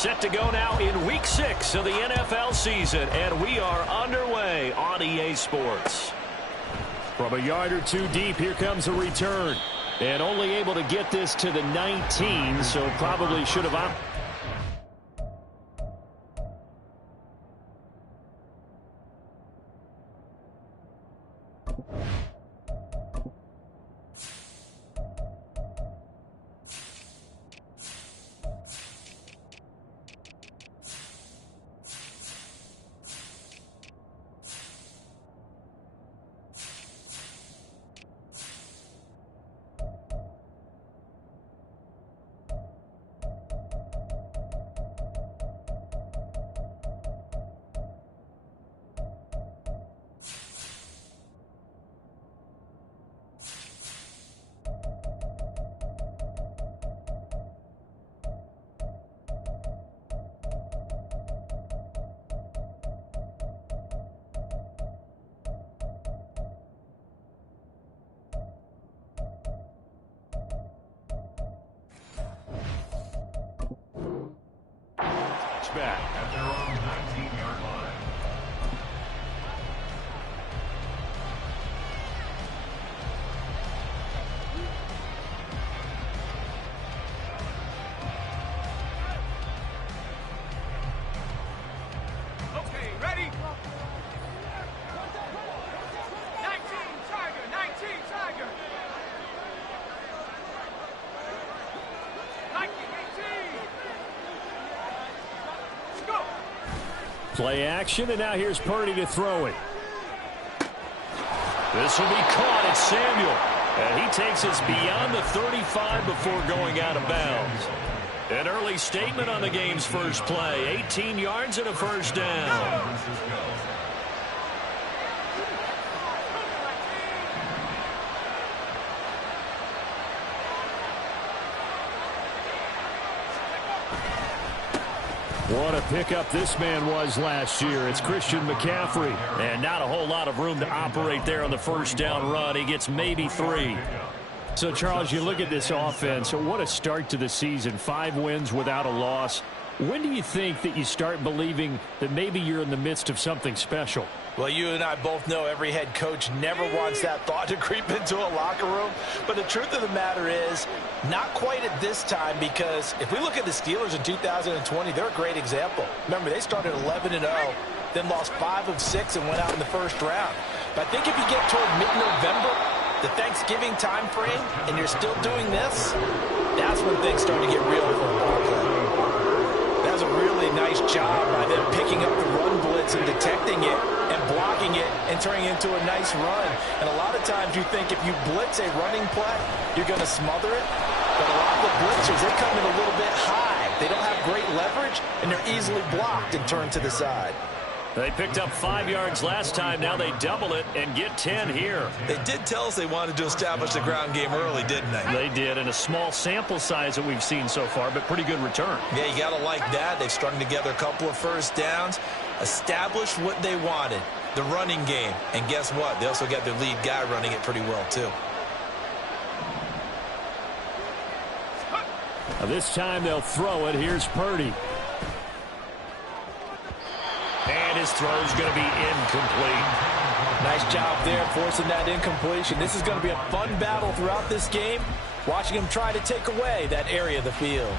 Set to go now in Week 6 of the NFL season, and we are underway on EA Sports. From a yard or two deep, here comes a return. And only able to get this to the 19, so probably should have opted. Back at their own 19-yard line. Okay, ready? 19 Tiger, 19 Tiger. 19, 18. Play action, and now here's Purdy to throw it. This will be caught at Samuel. And he takes us beyond the 35 before going out of bounds. An early statement on the game's first play. 18 yards and a first down. What a pickup this man was last year. It's Christian McCaffrey. And not a whole lot of room to operate there on the first down run. He gets maybe 3. So, Charles, you look at this offense. What a start to the season. 5 wins without a loss. When do you think that you start believing that maybe you're in the midst of something special? Well, you and I both know every head coach never wants that thought to creep into a locker room. But the truth of the matter is, not quite at this time, because if we look at the Steelers in 2020, they're a great example. Remember, they started 11-0, then lost 5 of 6 and went out in the first round. But I think if you get toward mid-November, the Thanksgiving time frame, and you're still doing this, that's when things start to get real for a ball club. That was a really nice job by them picking up the run blitz and detecting it and blocking it and turning it into a nice run. And a lot of times you think if you blitz a running play, you're going to smother it. But a lot of the blitzers, they come in a little bit high. They don't have great leverage, and they're easily blocked and turned to the side. They picked up 5 yards last time. Now they double it and get 10 here. They did tell us they wanted to establish the ground game early, didn't they? They did, and a small sample size that we've seen so far, but pretty good return. Yeah, you got to like that. They've strung together a couple of first downs, established what they wanted, the running game. And guess what? They also got their lead guy running it pretty well, too. Now this time they'll throw it. Here's Purdy. And his throw's going to be incomplete. Nice job there forcing that incompletion. This is going to be a fun battle throughout this game, watching him try to take away that area of the field.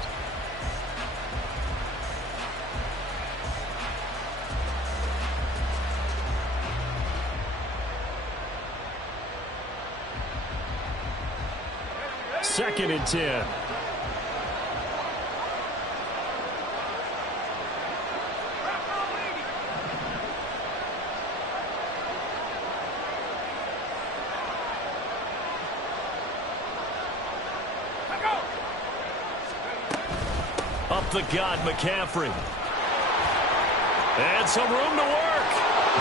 Second and 10. Up the gut, McCaffrey. And some room to work.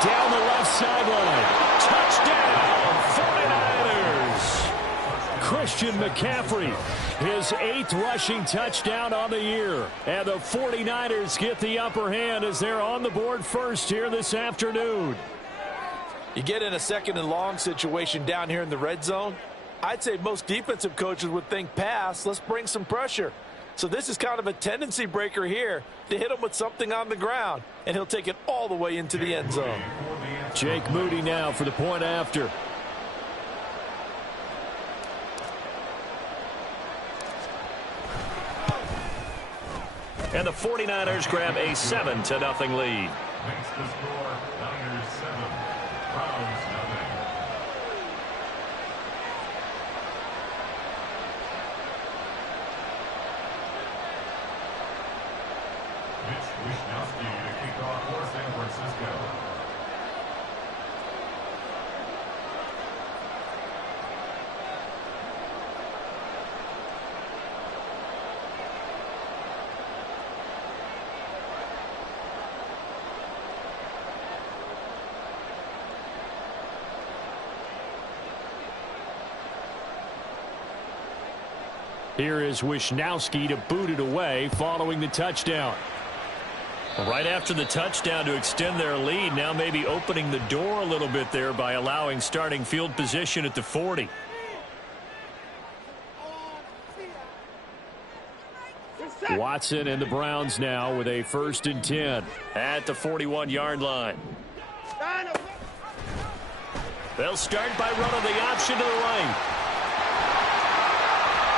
Down the left sideline. Touchdown, 49ers. Christian McCaffrey, his 8th rushing touchdown on the year. And the 49ers get the upper hand as they're on the board first here this afternoon. You get in a second and long situation down here in the red zone. I'd say most defensive coaches would think pass. Let's bring some pressure. So this is kind of a tendency breaker here to hit him with something on the ground, and he'll take it all the way into the end zone. Jake Moody now for the point after. And the 49ers grab a 7-0 lead. Makes the score Niners 7, Browns 0. Mitch Wishnowsky to kick off for San Francisco. Here is Wishnowsky to boot it away following the touchdown. Right after the touchdown to extend their lead, now maybe opening the door a little bit there by allowing starting field position at the 40. Watson and the Browns now with a 1st and 10. At the 41-yard line. They'll start by running the option to the right.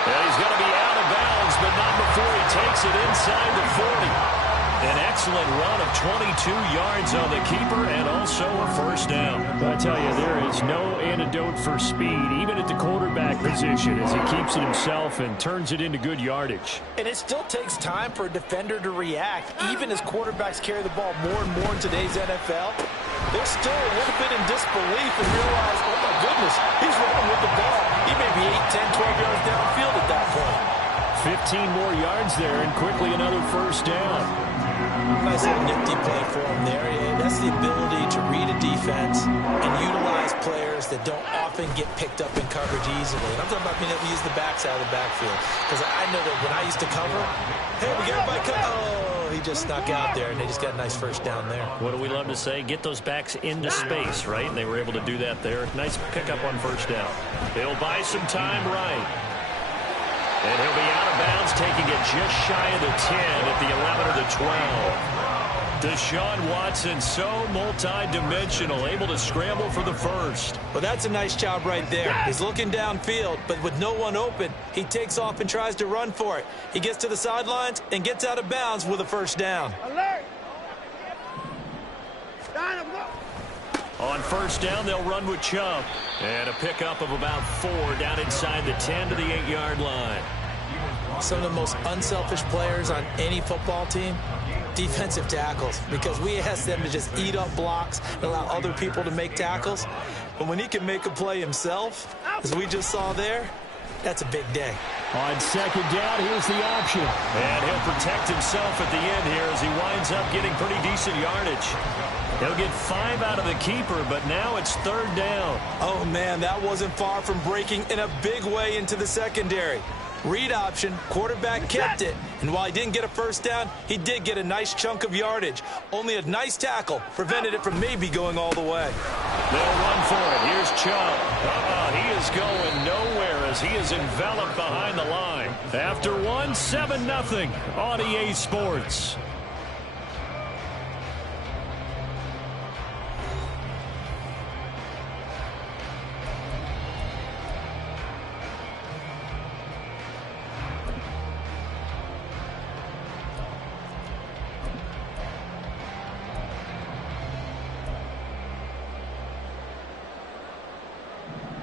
And he's going to be out of bounds, but not before he takes it inside the 40. An excellent run of 22 yards on the keeper and also a 1st down. I tell you, there is no antidote for speed, even at the quarterback position, as he keeps it himself and turns it into good yardage. And it still takes time for a defender to react, even as quarterbacks carry the ball more and more in today's NFL. They're still a little bit in disbelief and realize, oh my goodness, he's running with the ball. He may be 8, 10, 12 yards downfield at that point. 15 more yards there and quickly another 1st down. Nice little nifty play for him there. That's the ability to read a defense and utilize players that don't often get picked up in coverage easily. And I'm talking about being able to use the backs out of the backfield. Because I know that when I used to cover, hey, we got everybody come. Oh, he just snuck out there, and they just got a nice 1st down there. What do we love to say? Get those backs into space, right? And they were able to do that there. Nice pickup on 1st down. He'll buy some time right. And he'll be out of bounds, taking it just shy of the 10 at the 11 or the 12. Deshaun Watson, so multi-dimensional, able to scramble for the 1st. Well, that's a nice job right there. He's looking downfield, but with no one open, he takes off and tries to run for it. He gets to the sidelines and gets out of bounds with a 1st down. Alert! On 1st down, they'll run with Chubb. And a pickup of about 4 down inside the 10 to the 8-yard line. Some of the most unselfish players on any football team, defensive tackles, because we ask them to just eat up blocks and allow other people to make tackles. But when he can make a play himself, as we just saw there, that's a big day. On 2nd down, here's the option. And he'll protect himself at the end here as he winds up getting pretty decent yardage. He'll get 5 out of the keeper, but now it's 3rd down. Oh, man, that wasn't far from breaking in a big way into the secondary. Read option, quarterback kept it, and while he didn't get a 1st down, he did get a nice chunk of yardage. Only a nice tackle prevented it from maybe going all the way. They'll run for it. Here's Chubb. He is going nowhere as he is enveloped behind the line. After 7-0 on EA Sports.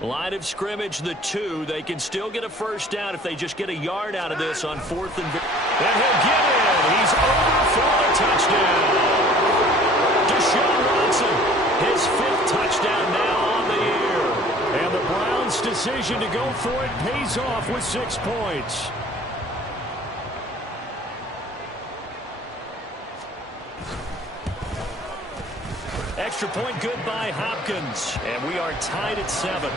Line of scrimmage, the 2. They can still get a 1st down if they just get a yard out of this on 4th and... And he'll get in. He's over for the touchdown. Deshaun Watson, his 5th touchdown now on the year. And the Browns' decision to go for it pays off with 6 points. Extra point good by Hopkins. And we are tied at 7.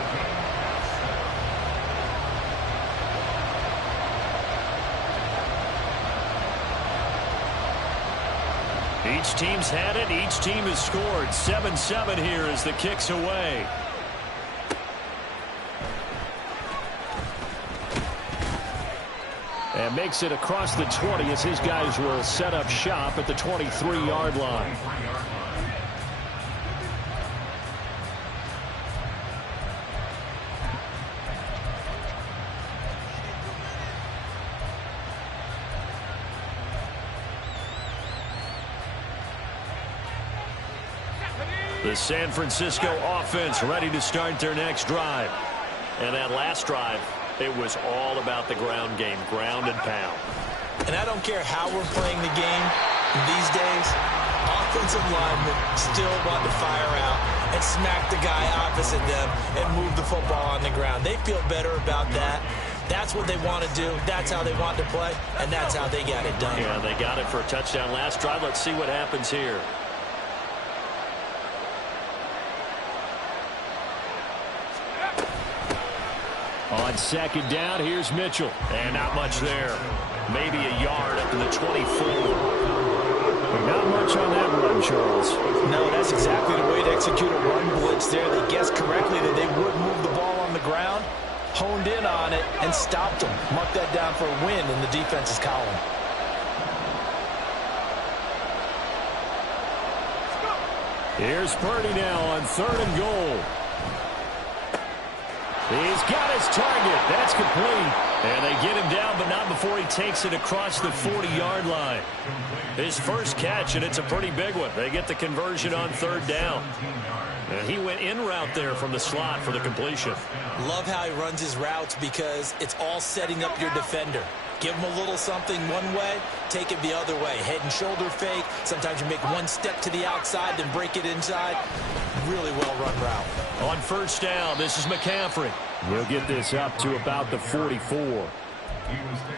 Each team's had it. Each team has scored. 7-7 here as the kick's away. And makes it across the 20 as his guys will set up shop at the 23-yard line. The San Francisco offense ready to start their next drive. And that last drive, it was all about the ground game, ground and pound. And I don't care how we're playing the game these days, offensive linemen still want to fire out and smack the guy opposite them and move the football on the ground. They feel better about that. That's what they want to do. That's how they want to play, and that's how they got it done. Yeah, they got it for a touchdown last drive. Let's see what happens here. On second down, here's Mitchell. And not much there. Maybe a yard up to the 24. Not much on that run, Charles. No, that's exactly the way to execute a run blitz there. They guessed correctly that they would move the ball on the ground, honed in on it, and stopped them. Mark that down for a win in the defense's column. Here's Purdy now on 3rd and goal. He's got his target. That's complete. And they get him down, but not before he takes it across the 40-yard line. His first catch, and it's a pretty big one. They get the conversion on 3rd down. And he went in route there from the slot for the completion. Love how he runs his routes because it's all setting up your defender. Give him a little something one way, take it the other way. Head and shoulder fake. Sometimes you make one step to the outside, then break it inside. Really well-run route. On 1st down, this is McCaffrey. He'll get this up to about the 44.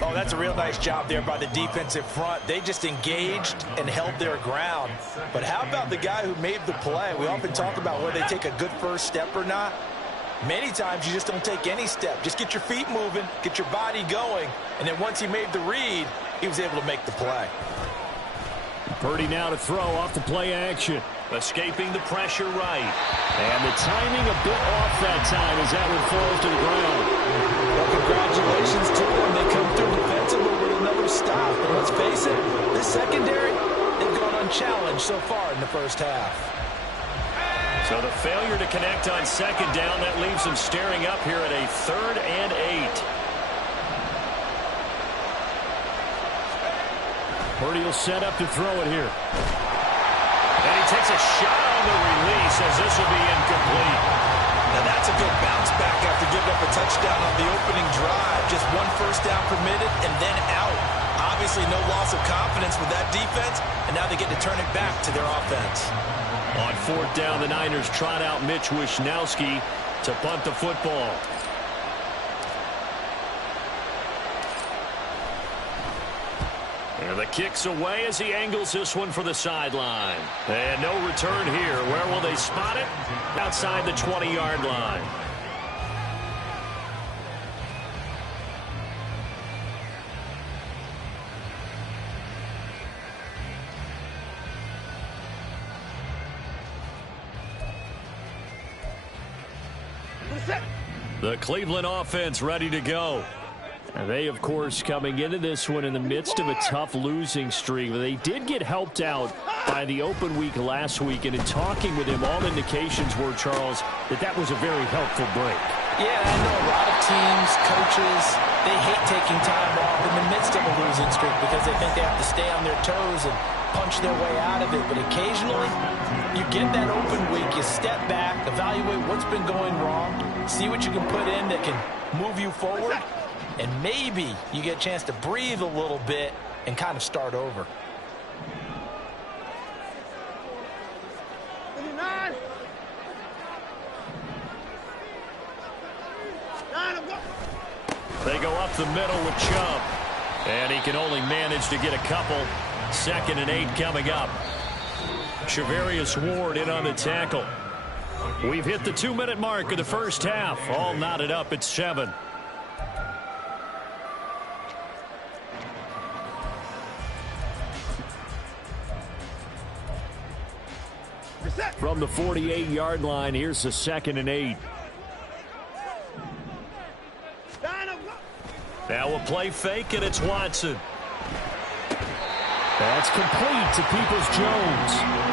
Oh, that's a real nice job there by the defensive front. They just engaged and held their ground. But how about the guy who made the play? We often talk about whether they take a good first step or not. Many times you just don't take any step. Just get your feet moving, get your body going, and then once he made the read, he was able to make the play. Purdy now to throw off the play action. Escaping the pressure right. And the timing a bit off that time as that one falls to the ground. Well, congratulations to them. They come through defensively with another stop. But let's face it, this secondary, they've gone unchallenged so far in the first half. So the failure to connect on 2nd down, that leaves them staring up here at a 3rd and 8. Purdy will set up to throw it here. And he takes a shot on the release as this will be incomplete. Now that's a good bounce back after giving up a touchdown on the opening drive. Just one first down permitted and then out. Obviously no loss of confidence with that defense, and now they get to turn it back to their offense. On 4th down, the Niners trot out Mitch Wishnowski to punt the football. And the kick's away as he angles this one for the sideline. And no return here. Where will they spot it? Outside the 20-yard line. The Cleveland offense ready to go. And they, of course, coming into this one in the midst of a tough losing streak. They did get helped out by the open week last week, and in talking with him, all indications were, Charles, that was a very helpful break. Yeah, I know a lot of teams, coaches, they hate taking time off in the midst of a losing streak because they think they have to stay on their toes and punch their way out of it. But occasionally, you get that open week, you step back, evaluate what's been going wrong, see what you can put in that can move you forward, and maybe you get a chance to breathe a little bit and kind of start over. They go up the middle with Chubb. And he can only manage to get a couple. 2nd and 8 coming up. Charvarius Ward in on the tackle. We've hit the 2-minute mark of the first half. All knotted up at 7. From the 48-yard line, here's the 2nd and 8. Now a play fake, and it's Watson. That's complete to Peoples-Jones.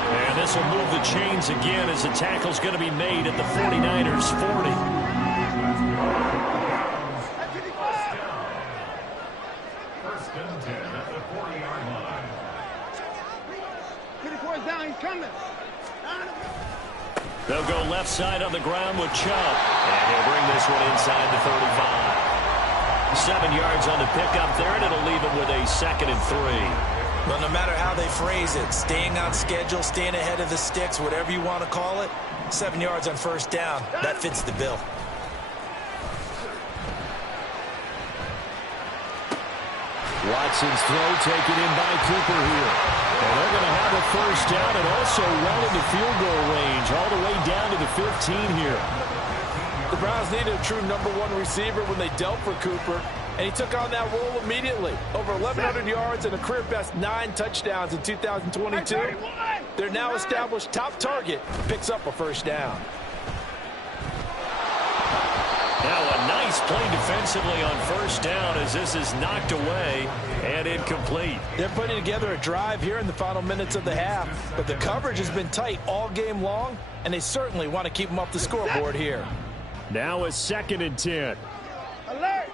And this will move the chains again as the tackle's going to be made at the 49ers' 40. First and 10 at the 40-yard line. Down, he's coming. They'll go left side on the ground with Chubb. And he'll bring this one inside the 35. 7 yards on the pickup there, and it'll leave him with a 2nd and 3. Well, no matter how they phrase it, staying on schedule, staying ahead of the sticks, whatever you want to call it, 7 yards on first down, that fits the bill. Watson's throw taken in by Cooper here. And they're going to have a first down and also well into field goal range, all the way down to the 15 here. The Browns needed a true #1 receiver when they dealt for Cooper, and he took on that role immediately. Over 1,100 yards and a career-best 9 touchdowns in 2022. Their now established top target picks up a first down. Now a nice play defensively on first down as this is knocked away and incomplete. They're putting together a drive here in the final minutes of the half, but the coverage has been tight all game long, and they certainly want to keep them off the scoreboard here. Now a 2nd and 10. Alert!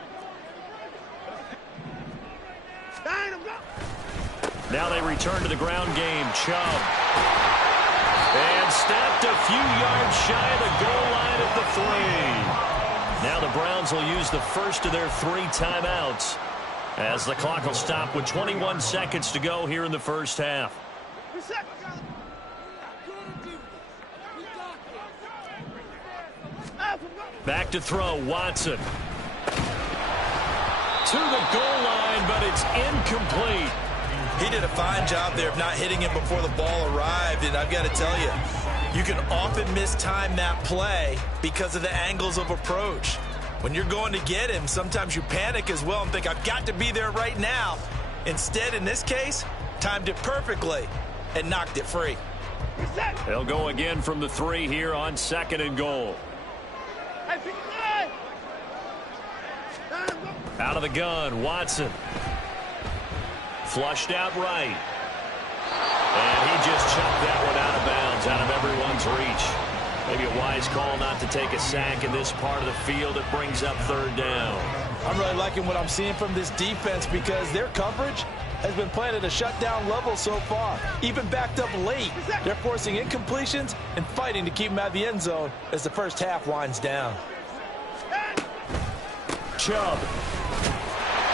Now they return to the ground game. Chubb. And snapped a few yards shy of the goal line at the 3. Now the Browns will use the first of their 3 timeouts as the clock will stop with 21 seconds to go here in the first half. Back to throw, Watson. To the goal line, but it's incomplete. He did a fine job there of not hitting him before the ball arrived, and I've got to tell you, you can often mistime that play because of the angles of approach. When you're going to get him, sometimes you panic as well and think, I've got to be there right now. Instead, in this case, timed it perfectly and knocked it free. They'll go again from the 3 here on 2nd and goal. Out of the gun, Watson. Flushed out right. And he just chucked that one out of bounds, out of everyone's reach. Maybe a wise call not to take a sack in this part of the field. It brings up 3rd down. I'm really liking what I'm seeing from this defense because their coverage has been playing at a shutdown level so far. Even backed up late, they're forcing incompletions and fighting to keep them out of the end zone as the first half winds down. Chubb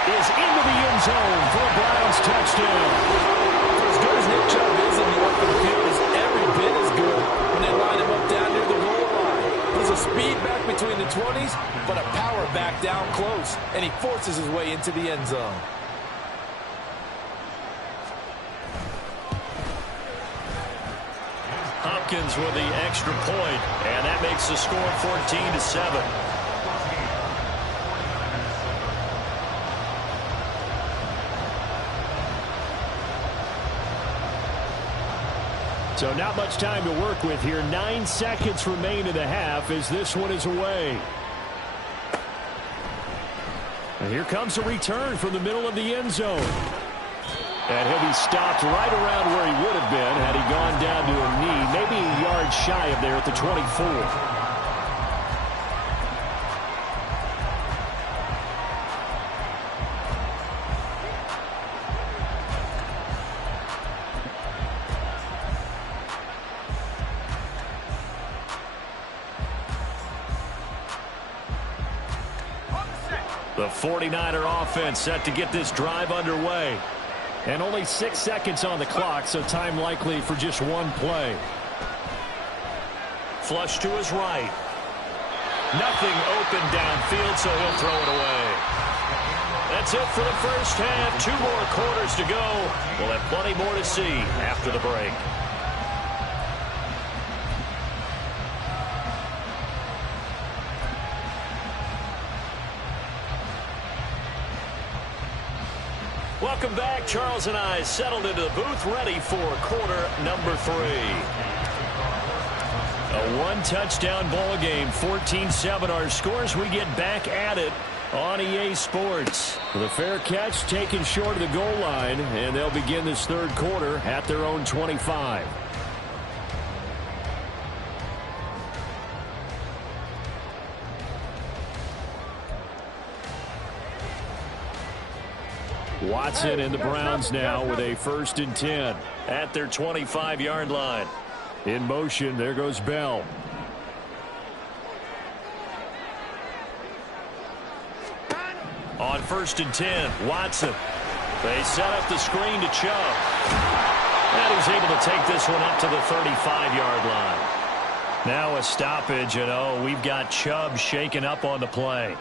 is into the end zone for a Browns touchdown. For as good as Nick Chubb is in the open field, is every bit as good when they line him up down near the goal line. He's a speed back between the 20s, but a power back down close, and he forces his way into the end zone. Hopkins with the extra point, and that makes the score 14-7. So not much time to work with here. 9 seconds remain in the half as this one is away. And here comes a return from the middle of the end zone. And he'll be stopped right around where he would have been had he gone down to a knee, maybe a yard shy of there at the 24. The 49er offense set to get this drive underway. And only 6 seconds on the clock, so time likely for just one play. Flush to his right. Nothing open downfield, so he'll throw it away. That's it for the first half. 2 more quarters to go. We'll have plenty more to see after the break. Welcome back. Charles and I settled into the booth, ready for quarter number 3. A 1-touchdown ball game, 14-7 our scores. We get back at it on EA Sports. The fair catch taken short of the goal line, and they'll begin this third quarter at their own 25. Watson and the Browns now with a 1st and 10 at their 25-yard line. In motion, there goes Bell. On 1st and 10, Watson. They set up the screen to Chubb. And he's able to take this one up to the 35-yard line. Now a stoppage, and we've got Chubb shaken up on the play.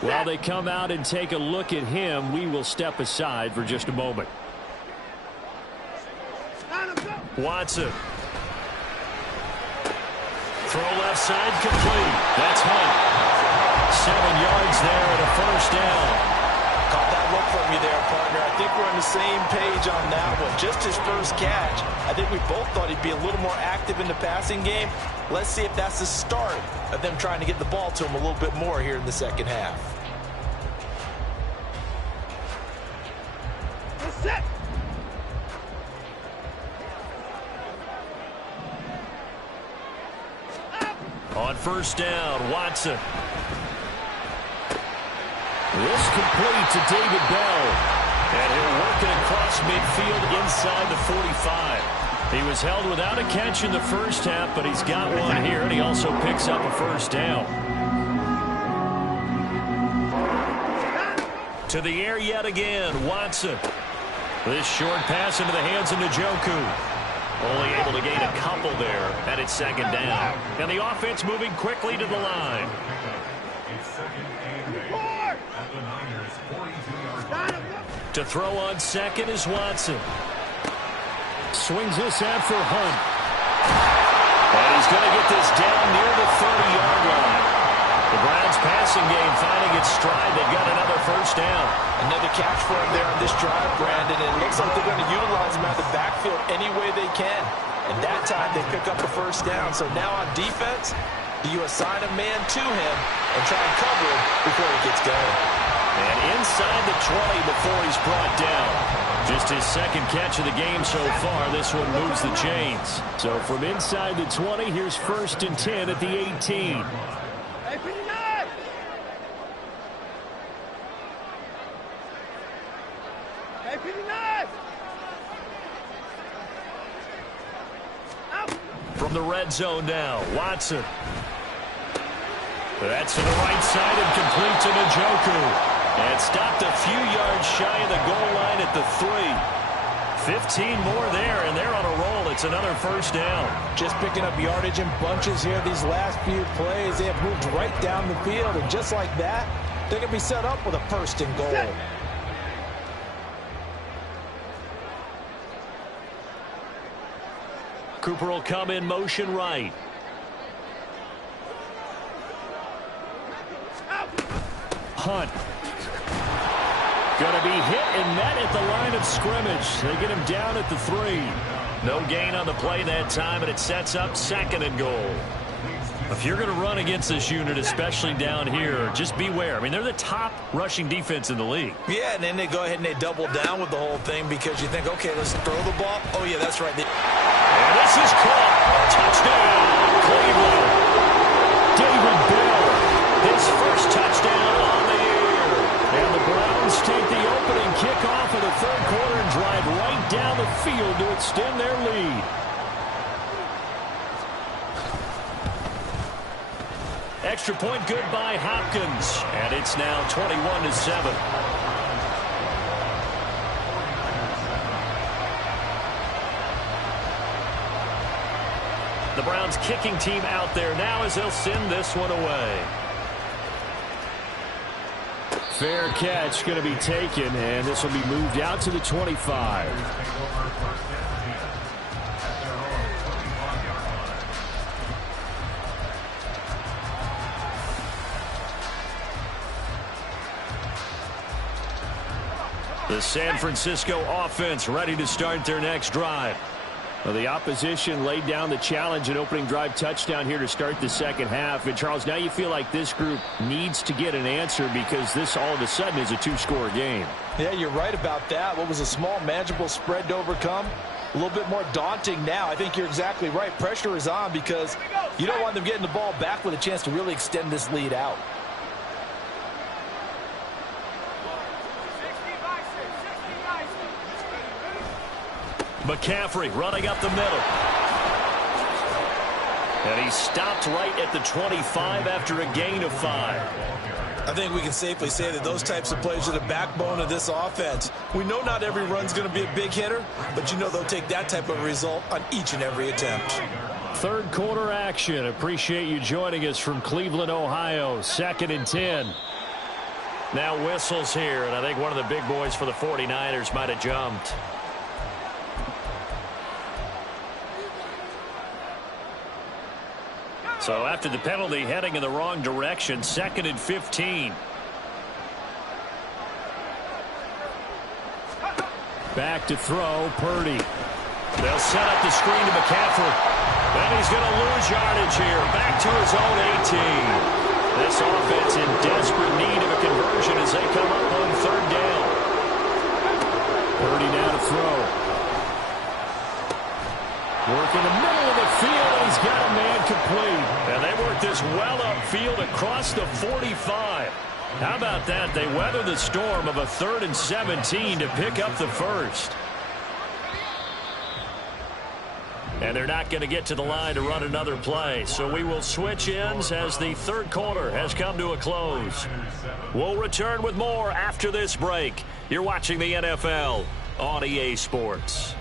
While they come out and take a look at him, we will step aside for just a moment. Watson. Throw left side complete. That's Hunt. 7 yards there and a 1st down. Caught that look from you there, partner. I think we're on the same page on that one. Just his first catch. I think we both thought he'd be a little more active in the passing game. Let's see if that's the start of them trying to get the ball to him a little bit more here in the second half. Set. On 1st down, Watson. This complete to David Bell. And he'll work it across midfield inside the 45. He was held without a catch in the first half, but he's got one here, and he also picks up a 1st down. To the air yet again, Watson. This short pass into the hands of Njoku. Only able to gain a couple there, and it's 2nd down. And the offense moving quickly to the line. To throw on 2nd is Watson. Swings this out for Hunt. And he's going to get this down near the 30-yard line. The Browns passing game finding its stride. They've got another 1st down. Another catch for him there on this drive, Brandon. And it looks like they're going to utilize him out of the backfield any way they can. And that time they pick up a 1st down. So now on defense, do you assign a man to him and try and cover him before he gets going? And inside the 20 before he's brought down. Just his 2nd catch of the game so far. This one moves the chains. So from inside the 20, here's 1st and 10 at the 18. From the red zone now, Watson. That's to the right side and complete to Njoku. And stopped a few yards shy of the goal line at the 3. 15 more there, and they're on a roll. It's another 1st down. Just picking up yardage in bunches here these last few plays. They have moved right down the field, and just like that, they're going to be set up with a 1st and goal. Cooper will come in motion right. Hunt. Going to be hit and met at the line of scrimmage. They get him down at the 3. No gain on the play that time, and it sets up 2nd and goal. If you're going to run against this unit, especially down here, just beware. I mean, they're the top rushing defense in the league. Yeah, and then they go ahead and they double down with the whole thing because you think, okay, let's throw the ball. Oh, yeah, that's right. And this is caught. Touchdown, Cleveland. David Bell. His 1st touchdown on the year. And the Browns take the opening kickoff of the 3rd quarter and drive right down the field to extend their lead. Extra point good by Hopkins. And it's now 21-7. The Browns kicking team out there now as they'll send this one away. Fair catch going to be taken, and this will be moved out to the 25. The San Francisco offense ready to start their next drive. Well, the opposition laid down the challenge and opening drive touchdown here to start the second half. And, Charles, now you feel like this group needs to get an answer because this all of a sudden is a two-score game. Yeah, you're right about that. What was a small, manageable spread to overcome? A little bit more daunting now. I think you're exactly right. Pressure is on because you don't want them getting the ball back with a chance to really extend this lead out. McCaffrey running up the middle. And he stopped right at the 25 after a gain of 5. I think we can safely say that those types of plays are the backbone of this offense. We know not every run's going to be a big hitter, but you know they'll take that type of result on each and every attempt. Third quarter action. Appreciate you joining us from Cleveland, Ohio. 2nd and 10. Now whistles here, and I think one of the big boys for the 49ers might have jumped. So after the penalty, heading in the wrong direction, 2nd and 15. Back to throw, Purdy. They'll set up the screen to McCaffrey. And he's going to lose yardage here. Back to his own 18. This offense in desperate need of a conversion as they come up on 3rd down. Purdy now to throw. Work in the middle of the field, and he's got a man complete. And they work this well upfield across the 45. How about that? They weather the storm of a 3rd and 17 to pick up the first. And they're not going to get to the line to run another play. So we will switch ends as the 3rd quarter has come to a close. We'll return with more after this break. You're watching the NFL on EA Sports.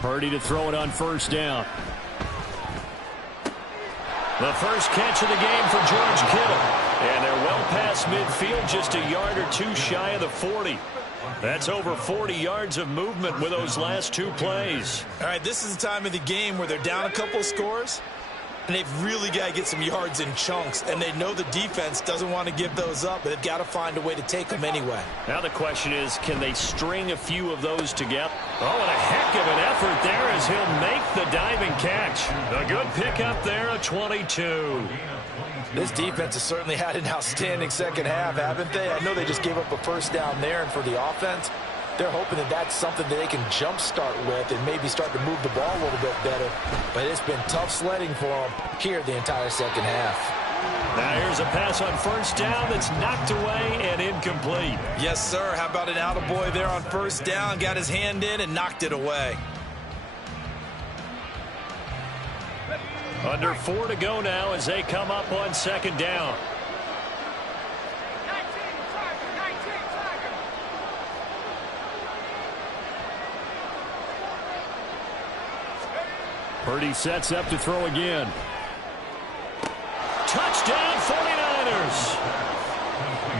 Purdy to throw it on 1st down. The first catch of the game for George Kittle. And they're well past midfield, just a yard or two shy of the 40. That's over 40 yards of movement with those last 2 plays. All right, this is the time of the game where they're down a couple of scores, and they've really got to get some yards in chunks, and they know the defense doesn't want to give those up, but they've got to find a way to take them anyway. Now the question is, can they string a few of those together? Oh, and a heck of an effort there as he'll make the diving catch. A good pickup there, a 22. This defense has certainly had an outstanding second half, haven't they? I know they just gave up a 1st down there, and for the offense, they're hoping that that's something that they can jumpstart with and maybe start to move the ball a little bit better. But it's been tough sledding for them here the entire second half. Now here's a pass on 1st down that's knocked away and incomplete. Yes, sir. How about an attaboy there on 1st down? Got his hand in and knocked it away. Under 4 to go now as they come up on 2nd down. Purdy sets up to throw again. Touchdown 49ers.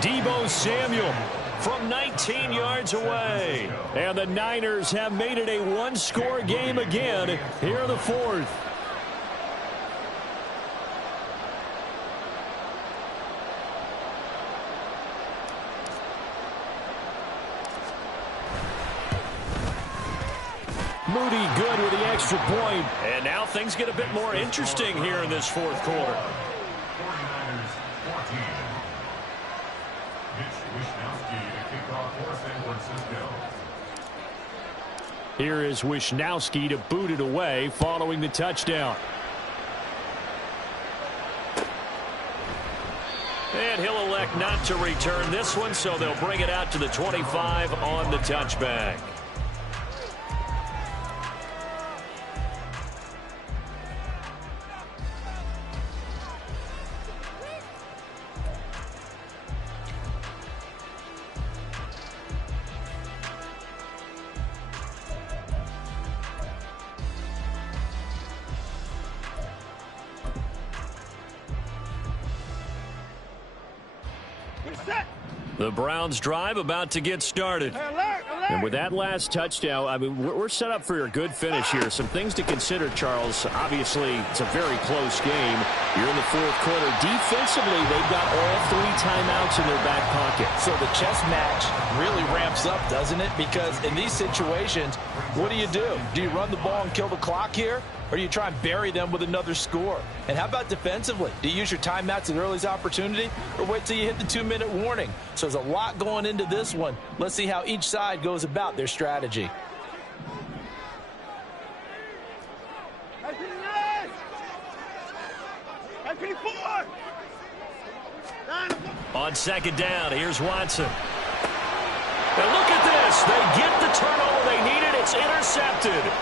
Deebo Samuel from 19 yards away. And the Niners have made it a 1-score game again here in the 4th. Moody good with the extra point. And now things get a bit more interesting here in this 4th quarter. 49ers 14. Mitch Wishnowsky to kick off for San Francisco. Here is Wishnowsky to boot it away following the touchdown. And he'll elect not to return this one, so they'll bring it out to the 25 on the touchback. Set. The Browns drive about to get started. Hey, alert, alert. And with that last touchdown, I mean, we're set up for a good finish here. Some things to consider, Charles. Obviously, it's a very close game. You're in the fourth quarter. Defensively, they've got all 3 timeouts in their back pocket. So the chess match really ramps up, doesn't it? Because in these situations, what do? Do you run the ball and kill the clock here? Or do you try and bury them with another score? And how about defensively? Do you use your timeouts at early's opportunity? Or wait till you hit the 2-minute warning? So there's a lot going into this one. Let's see how each side goes about their strategy. On second down, here's Watson. And look at this. They get the turnover they needed. It's intercepted.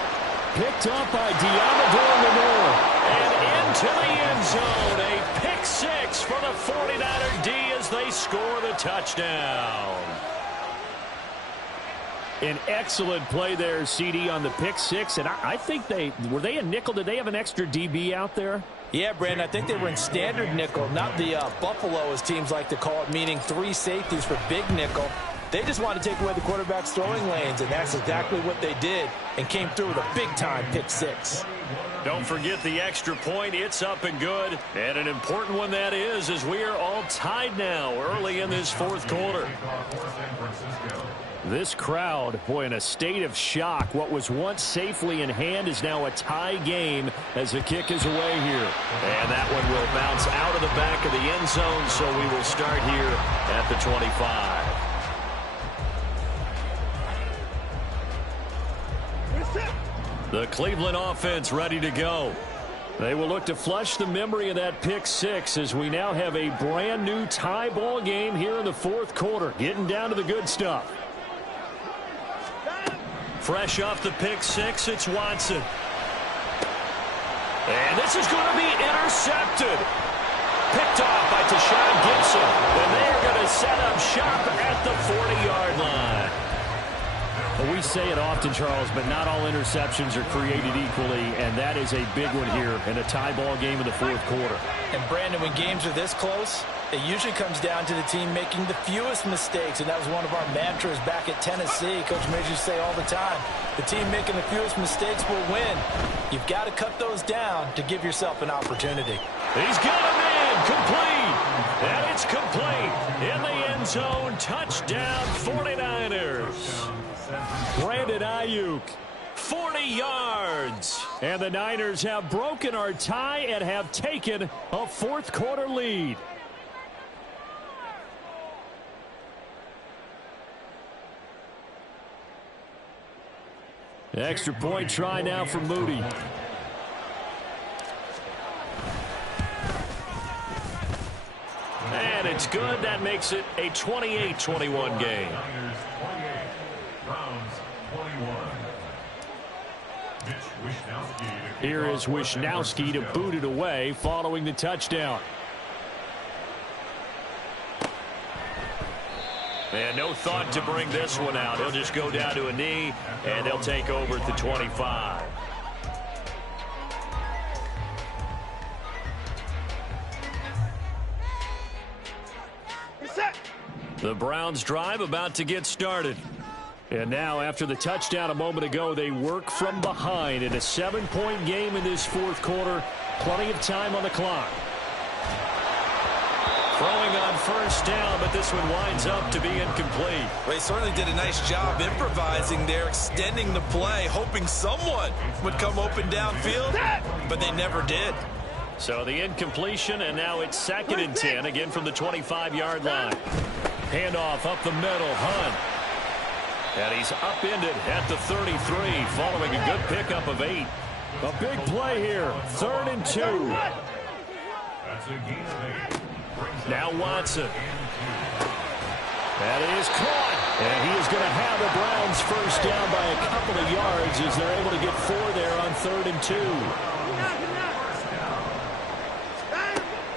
Picked up by Diamador Lenore. And into the end zone. A pick 6 for the 49er D as they score the touchdown. An excellent play there, CD, on the pick 6. And I think were they a nickel? Did they have an extra DB out there? Yeah, Brandon, I think they were in standard nickel, not the Buffalo, as teams like to call it, meaning 3 safeties for big nickel. They just wanted to take away the quarterback's throwing lanes, and that's exactly what they did and came through with a big-time pick 6. Don't forget the extra point. It's up and good. And an important one that is, as we are all tied now early in this fourth quarter. This crowd, boy, in a state of shock. What was once safely in hand is now a tie game as the kick is away here. And that one will bounce out of the back of the end zone, so we will start here at the 25. The Cleveland offense ready to go. They will look to flush the memory of that pick 6 as we now have a brand new tie ball game here in the fourth quarter. Getting down to the good stuff. Fresh off the pick 6, it's Watson. And this is going to be intercepted. Picked off by Tashawn Gibson. And they are going to set up shop at the 40-yard line. Well, we say it often, Charles, but not all interceptions are created equally, and that is a big one here in a tie ball game in the fourth quarter. And, Brandon, when games are this close, it usually comes down to the team making the fewest mistakes, and that was one of our mantras back at Tennessee. Coach Major used to say all the time, the team making the fewest mistakes will win. You've got to cut those down to give yourself an opportunity. He's got him in, complete, and it's complete in the end zone. Touchdown, 49ers. Brandon Ayuk, 40 yards. And the Niners have broken our tie and have taken a fourth quarter lead. Extra point try now for Moody. And it's good. That makes it a 28-21 game. Here is Wishnowsky to boot it away following the touchdown. And no thought to bring this one out. He'll just go down to a knee, and they'll take over at the 25. The Browns drive about to get started. And now, after the touchdown a moment ago, they work from behind in a 7-point game in this fourth quarter. Plenty of time on the clock. Throwing on first down, but this one winds up to be incomplete. Well, he certainly did a nice job improvising there, extending the play, hoping someone would come open downfield, but they never did. So the incompletion, and now it's 2nd and 10, again from the 25-yard line. Handoff up the middle, Hunt. And he's upended at the 33, following a good pickup of 8. A big play here, 3rd and 2. Now Watson. That is caught. And he is going to have the Browns first down by a couple of yards as they're able to get 4 there on 3rd and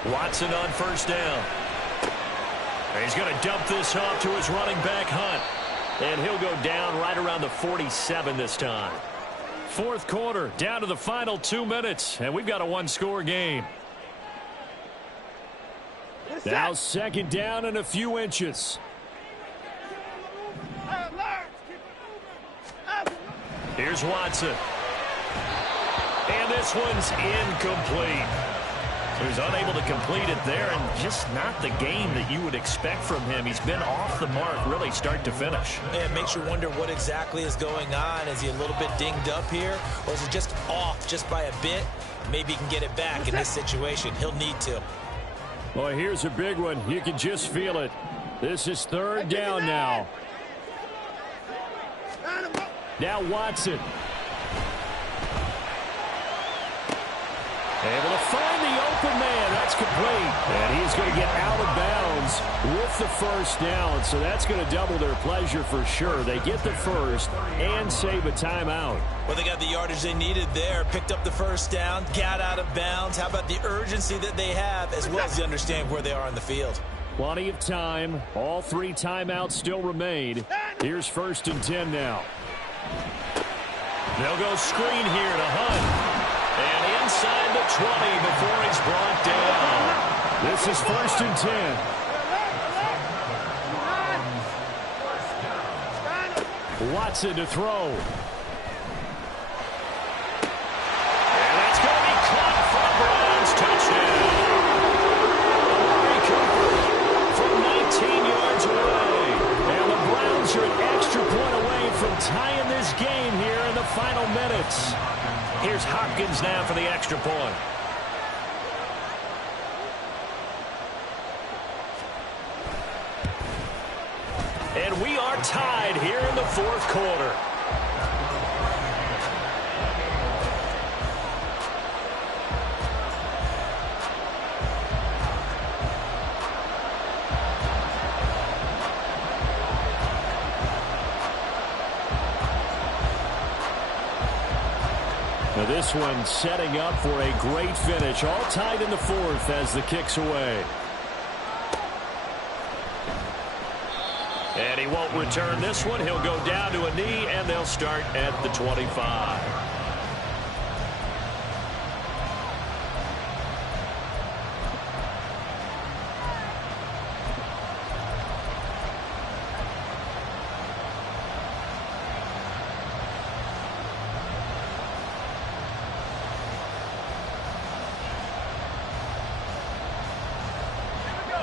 2. Watson on first down. And he's going to dump this off to his running back, Hunt. And he'll go down right around the 47 this time. Fourth quarter, down to the final 2 minutes, and we've got a one-score game. Now 2nd down and a few inches. Here's Watson. And this one's incomplete. So he's unable to complete it there, and just not the game that you would expect from him. He's been off the mark really start to finish. Yeah, it makes you wonder what exactly is going on. Is he a little bit dinged up here, or is it just off just by a bit? Maybe he can get it back in this situation. He'll need to. Well, here's a big one. You can just feel it. This is third down now. Now Watson. Able to find the open man. That's complete. And he's going to get out of bounds with the first down. So that's going to double their pleasure for sure. They get the first and save a timeout. Well, they got the yardage they needed there. Picked up the first down. Got out of bounds. How about the urgency that they have as well as they understand where they are on the field? Plenty of time. All three timeouts still remain. Here's 1st and 10 now. They'll go screen here to Hunt. And inside the 20 before he's brought down. This is 1st and 10. Watson to throw. And that's going to be caught for a Browns touchdown. Amari Cooper from 19 yards away. And the Browns are an extra point away from tying this game here in the final minutes. Here's Hopkins now for the extra point. And we are tied here in the 4th quarter. Now this one setting up for a great finish. All tied in the 4th as the kick's away. And he won't return this one. He'll go down to a knee, and they'll start at the 25.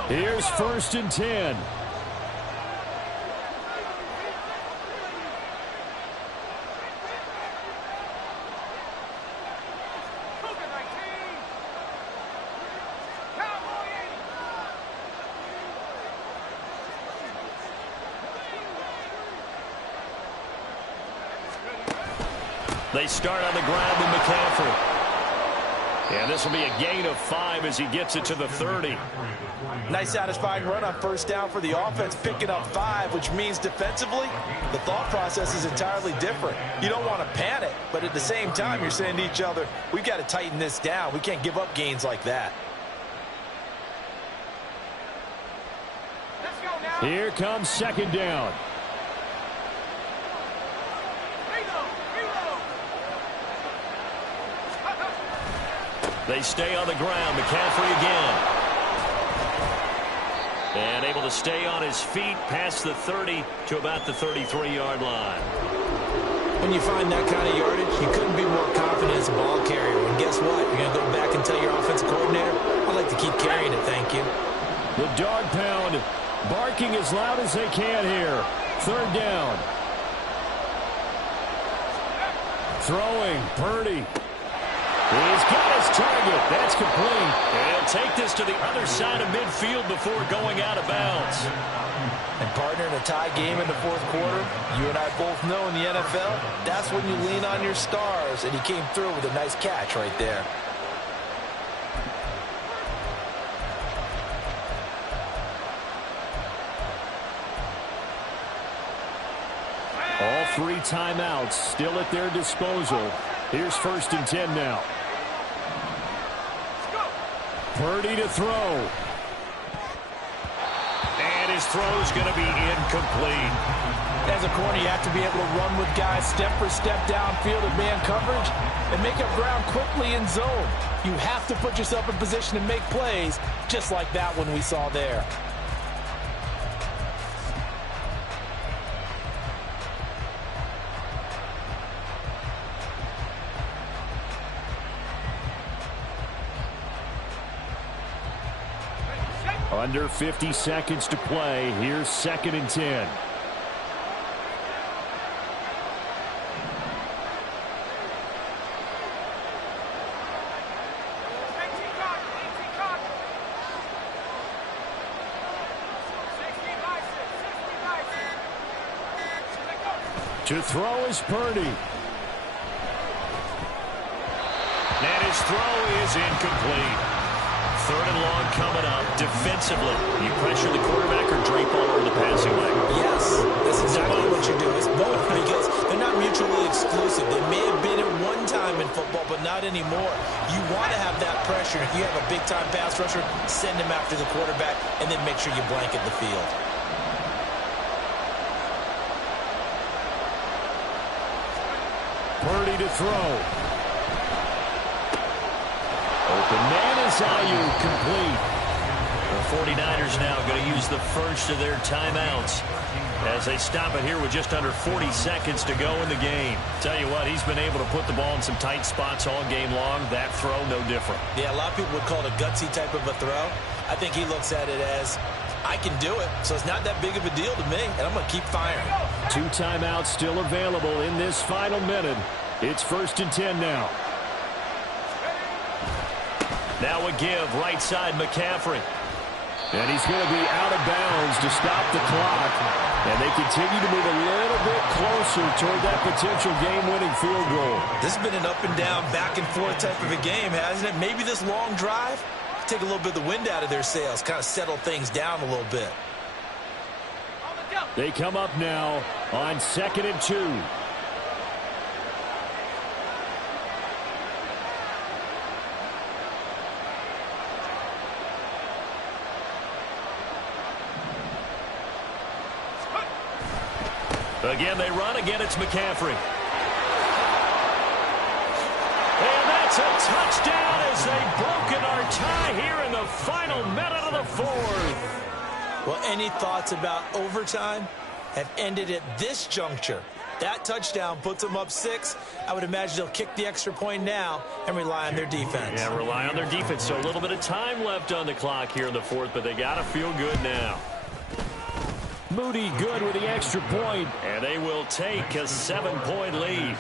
Here's 1st and 10. They start on the ground with McCaffrey. And this will be a gain of 5 as he gets it to the 30. Nice satisfying run on 1st down for the offense, picking up 5, which means defensively, the thought process is entirely different. You don't want to panic, but at the same time, you're saying to each other, we've got to tighten this down. We can't give up gains like that. Here comes 2nd down. They stay on the ground. McCaffrey again. And able to stay on his feet past the 30 to about the 33-yard line. When you find that kind of yardage, you couldn't be more confident as a ball carrier. And guess what? You're going to go back and tell your offensive coordinator, I'd like to keep carrying it, thank you. The dog pound barking as loud as they can here. 3rd down. Throwing, Purdy. He's got his target. That's complete. And he'll take this to the other side of midfield before going out of bounds. And partner, in a tie game in the 4th quarter, you and I both know in the NFL, that's when you lean on your stars. And he came through with a nice catch right there. All 3 timeouts still at their disposal. Here's 1st and 10 now. Purdy to throw. And his throw's going to be incomplete. As a corner, you have to be able to run with guys step for step downfield in man coverage and make up ground quickly in zone. You have to put yourself in position to make plays, just like that one we saw there. Under 50 seconds to play. Here's 2nd and 10. To throw is Purdy. And his throw is incomplete. 3rd and long coming up. Defensively, you pressure the quarterback or drape all over the passing lane? Yes, that's exactly what you do. It's both because they're not mutually exclusive. They may have been at one time in football, but not anymore. You want to have that pressure. If you have a big-time pass rusher, send him after the quarterback, and then make sure you blanket the field. Purdy to throw. Open man is Ayuk, complete. The 49ers now going to use the first of their timeouts as they stop it here with just under 40 seconds to go in the game. Tell you what, he's been able to put the ball in some tight spots all game long. That throw, no different. Yeah, a lot of people would call it a gutsy type of a throw. I think he looks at it as, I can do it, so it's not that big of a deal to me, and I'm going to keep firing. 2 timeouts still available in this final minute. It's 1st and 10 now. Now a give, right side McCaffrey. And he's going to be out of bounds to stop the clock. And they continue to move a little bit closer toward that potential game-winning field goal. This has been an up and down, back and forth type of a game, hasn't it? Maybe this long drive, take a little bit of the wind out of their sails, kind of settle things down a little bit. They come up now on 2nd and 2. Again, they run. Again, it's McCaffrey. And that's a touchdown as they've broken our tie here in the final minute of the 4th. Well, any thoughts about overtime have ended at this juncture. That touchdown puts them up 6. I would imagine they'll kick the extra point now and rely on their defense. Yeah, rely on their defense. So a little bit of time left on the clock here in the 4th, but they got to feel good now. Moody good with the extra point. And they will take a 7-point lead. 35,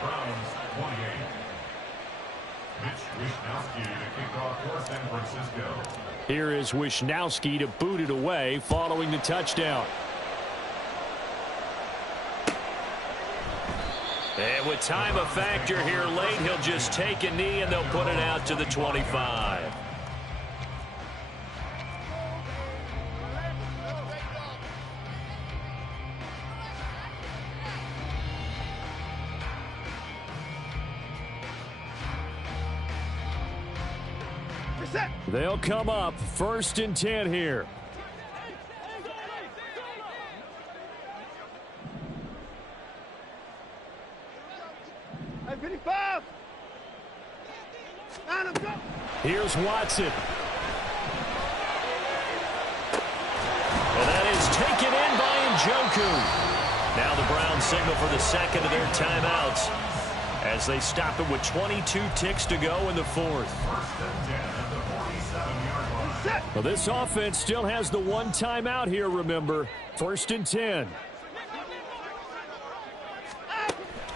Browns 28. Mitch Wishnowsky to kick off for San Francisco. Here is Wishnowsky to boot it away following the touchdown. And with time a factor here late, he'll just take a knee and they'll put it out to the 25. They'll come up 1st and 10 here. Hey, 55. Line up, go. Here's Watson. And that is taken in by Njoku. Now the Browns signal for the 2nd of their timeouts as they stop it with 22 ticks to go in the 4th. Well, this offense still has the 1 timeout here, remember. 1st and 10.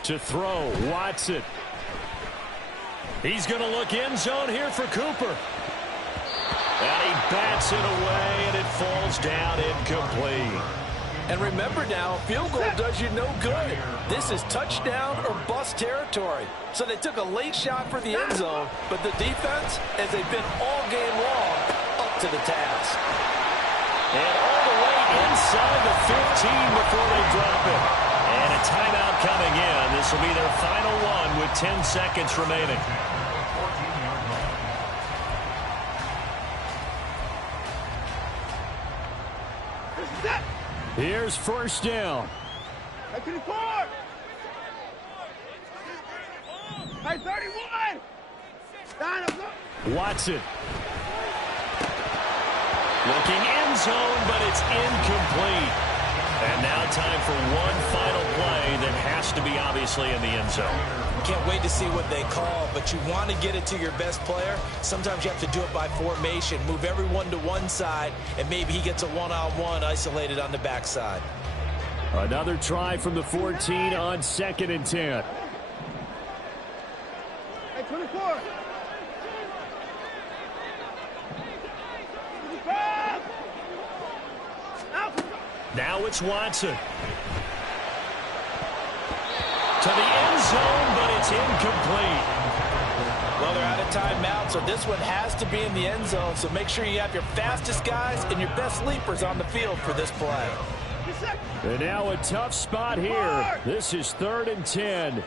To throw, Watson. He's going to look end zone here for Cooper. And he bats it away, and it falls down incomplete. And remember now, field goal does you no good. This is touchdown or bust territory. So they took a late shot for the end zone, but the defense, as they've been all game long, up to the task. And all the way inside the 15 before they drop it. And a timeout coming in. This will be their final one with 10 seconds remaining. Here's 1st down. Hey, 24. Hey, 31. Line up, go. Watson. Looking end zone, but it's incomplete. And now time for one final play that has to be obviously in the end zone. Can't wait to see what they call, but you want to get it to your best player. Sometimes you have to do it by formation. Move everyone to one side, and maybe he gets a one-on-one isolated on the backside. Another try from the 14 on 2nd and 10. Hey, 24. 25. Out. Now it's Watson. To the end zone, but it's incomplete. Well, they're out of timeout, so this one has to be in the end zone. So make sure you have your fastest guys and your best leapers on the field for this play. And now a tough spot here. This is 3rd and 10.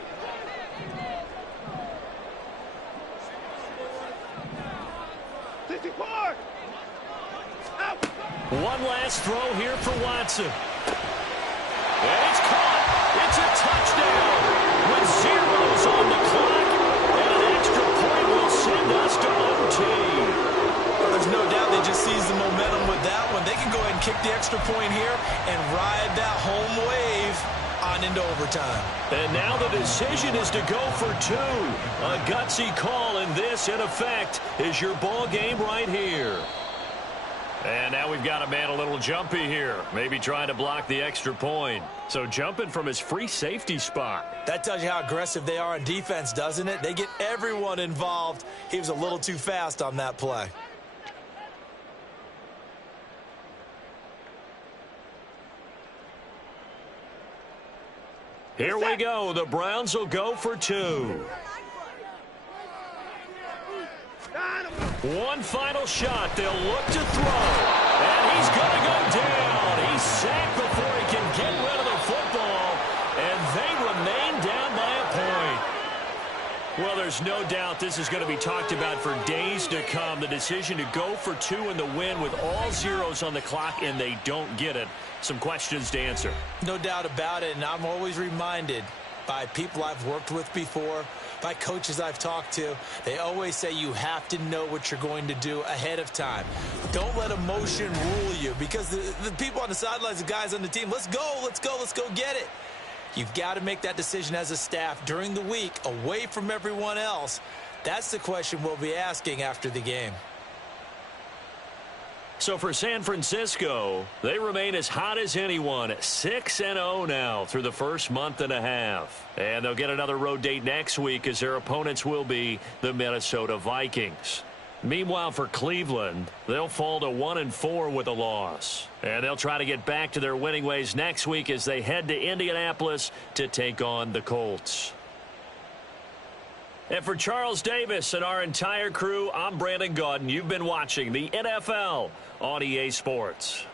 One last throw here for Watson. And it's caught. It's a touchdown. With zeros on the clock, and an extra point will send us to OT. Well, there's no doubt they just seized the momentum with that one. They can go ahead and kick the extra point here and ride that home wave on into overtime. And now the decision is to go for 2. A gutsy call, and this, in effect, is your ball game right here. And now we've got a man a little jumpy here. Maybe trying to block the extra point. So jumping from his free safety spot. That tells you how aggressive they are on defense, doesn't it? They get everyone involved. He was a little too fast on that play. Here we go. The Browns will go for 2. One final shot. They'll look to throw. And he's going to go down. He's sacked before he can get rid of the football. And they remain down by a point. Well, there's no doubt this is going to be talked about for days to come. The decision to go for 2 in the win with all zeros on the clock, and they don't get it. Some questions to answer. No doubt about it, and I'm always reminded by people I've worked with before, by coaches I've talked to, they always say you have to know what you're going to do ahead of time. Don't let emotion rule you, because the people on the sidelines, the guys on the team, let's go get it. You've got to make that decision as a staff during the week, away from everyone else. That's the question we'll be asking after the game. So for San Francisco, they remain as hot as anyone, 6-0 now through the first month and a half. And they'll get another road date next week as their opponents will be the Minnesota Vikings. Meanwhile, for Cleveland, they'll fall to 1-4 with a loss. And they'll try to get back to their winning ways next week as they head to Indianapolis to take on the Colts. And for Charles Davis and our entire crew, I'm Brandon Gaudin. You've been watching the NFL on EA Sports.